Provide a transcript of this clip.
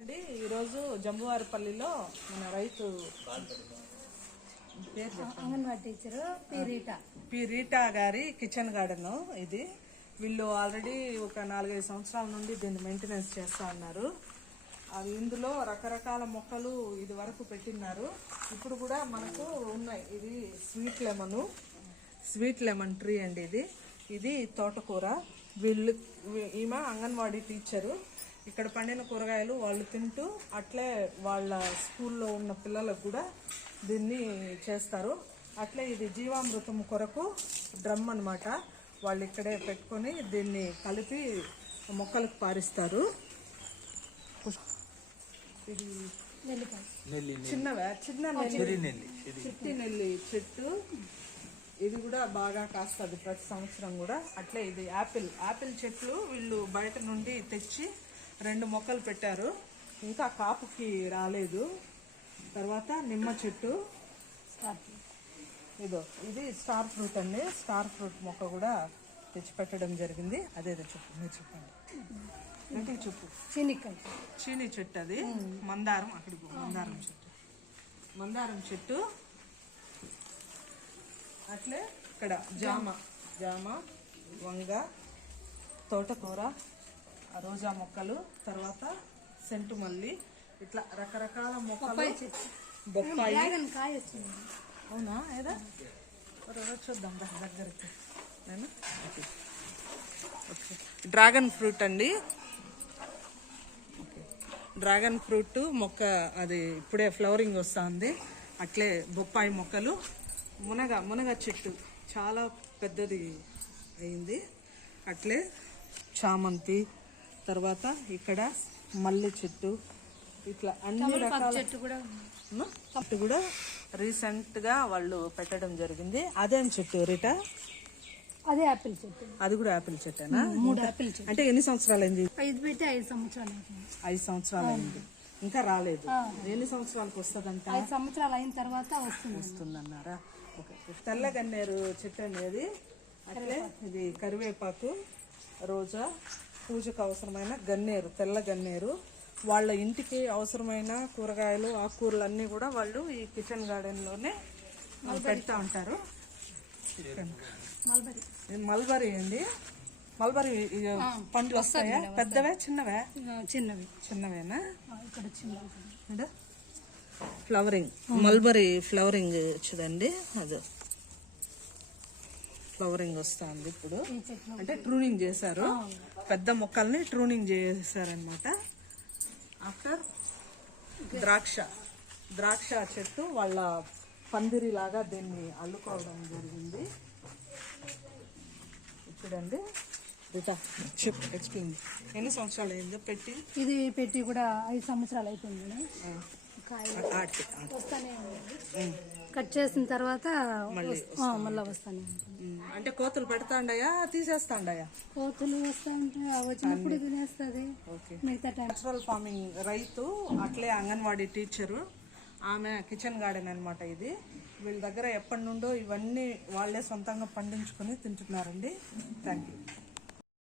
అండి ఈరోజు జంబువారిపల్లిలో మన రైతు. Anganwadi teacher P Rita. P Rita గారి కిచెన్ గార్డెన్ ఇది. వీళ్ళు ఆల్రెడీ ఒక నాలుగైదు సంవత్సరాల నుండి దీన్ని మెయింటెనెన్స్ చేస్తా ఉన్నారు. అది ఇందులో రకరకాల మొక్కలు ఇది వరకు పెట్టినారు ఇప్పుడు కూడా మనకు ఉన్నాయి. ఇది sweet lemon. Sweet lemon tree అండి ఇది. ఇది తోటకూర. వీళ్ళు ఈమె అంగన్వాడీ టీచరు. ఇక్కడ పండిన కూరగాయలు వాళ్ళు తింటూ అట్లే వాళ్ళ స్కూల్లో ఉన్న పిల్లలకు కూడా దీన్ని చేస్తారు. అట్లే ఇది జీవామృతం కొరకు డ్రమ్ అన్నమాట. వాళ్ళు ఇక్కడే పెట్టుకొని దీన్ని కలిపి మొక్కలకు పారిస్తారు. ఇది చిన్నవే? చిన్న నెల్లి. చిట్టి నెల్లి చెట్టు. ఇది కూడా బాగా కాస్తుంది ప్రతి సంవత్సరం కూడా. అట్లే ఇది యాపిల్. యాపిల్ చెట్లు వీళ్ళు బయట నుండి తెచ్చి రెండు మొక్కలు పెట్టారు. ఇంకా కాపుకి రాలేదు. తర్వాత నిమ్మ చెట్టు. ఇదో ఇది స్టార్ ఫ్రూట్ అండి. స్టార్ ఫ్రూట్ మొక్క కూడా తెచ్చి పెట్టడం జరిగింది అదేదో చెప్పు మీరు చెప్పండి. గట్టిగా చెప్పు. చీనికాయ చీని చెట్టు అది. మందారం అక్కడికి మందారం చెట్టు. మందారం చెట్టు. అట్లే ఇక్కడ జామ. జామ వంగ తోటకూర. రోజా మొక్కలు తర్వాత సెంటు మల్లి ఇట్లా రకరకాల మొక్కలు. బొప్పాయి. అవునా ఏదా? చూద్దాం దగ్గరికి. నేను. డ్రాగన్ ఫ్రూట్ అండి. డ్రాగన్ ఫ్రూట్ మొక్క అది ఇప్పుడే ఫ్లవరింగ్ వస్తుంది. అట్లే బొప్పాయి మొక్కలు. మునగ మునగ చెట్టు. చాలా పెద్దది అయింది. అట్లే చామంతి తర్వాత ఇక్కడ మల్లె చెట్టు ఇట్లా అన్ని రకాల చెట్టు కూడా చెట్టు కూడా రీసెంట్గా వాళ్ళు పెట్టడం జరిగింది. అదేం చెట్టు రిటా? అదే యాపిల్ చెట్టు. అది కూడా యాపిల్ చెట్టేనా? మూడు యాపిల్ చెట్టు అంటే ఎన్ని సంవత్సరాలు అయింది ఐదు పెట్టి ఐదు సంవత్సరాలు ఐదు సంవత్సరాలు అయింది ఇంకా రాలేదు. ఎన్ని సంవత్సరాలకు వస్తుందంట? ఐదు సంవత్సరాలు అయిన తర్వాత వస్తుంది. వస్తుందన్నారా? ఓకే. తెల్ల గన్నేరు చెట్టు అనేది అట్లే ఇది కరివేపాకు రోజా పూజకు అవసరమైన గన్నేరు తెల్ల గన్నేరు. వాళ్ళ ఇంటికి అవసరమైన కూరగాయలు ఆకుకూరలు అన్నీ కూడా వాళ్ళు ఈ కిచెన్ గార్డెన్లోనే పెడతా ఉంటారు. మల్బరీ. అండి. మల్బరీ పండ్లు వస్తాయా? పెద్దవే చిన్నవే? చిన్నవి. చిన్నవేనా? ఇక్కడ ఫ్లవరింగ్. మల్బరీ ఫ్లవరింగ్ వచ్చిందండి. అది. ఫ్లవరింగ్ వస్తుంది ఇప్పుడు. అంటే ట్రూనింగ్ చేశారు. పెద్ద మొక్కల్ని ట్రూనింగ్ చేశారనమాట ఆఫ్టర్ ద్రాక్ష. ద్రాక్ష చెట్టు వాళ్ళ పందిరి లాగా దీన్ని అల్లుకోవడం జరిగింది. రిటా చెప్పు ఎక్స్ప్లెయిన్ ఎన్ని సంవత్సరాలు అయిందో పెట్టి. ఇది పెట్టి కూడా ఐదు సంవత్సరాలు అయిపోయింది. వస్తానే కట్ చేసిన తర్వాత మళ్ళా వస్తానే అంటే కోతులు పెడతాండయా తీసేస్తాండయా? కోతులు వస్తా ఉంటాయి వచ్చినప్పుడు తినేస్తుంది. ఓకే. మిగతా నేచురల్ ఫార్మింగ్ రైతు అట్లే అంగన్వాడీ టీచరు. ఆమె కిచెన్ గార్డెన్ అన్నమాట ఇది. వీళ్ళ దగ్గర ఎప్పటి నుండో ఇవన్నీ వాళ్ళే సొంతంగా పండించుకొని తింటున్నారండి. Thank you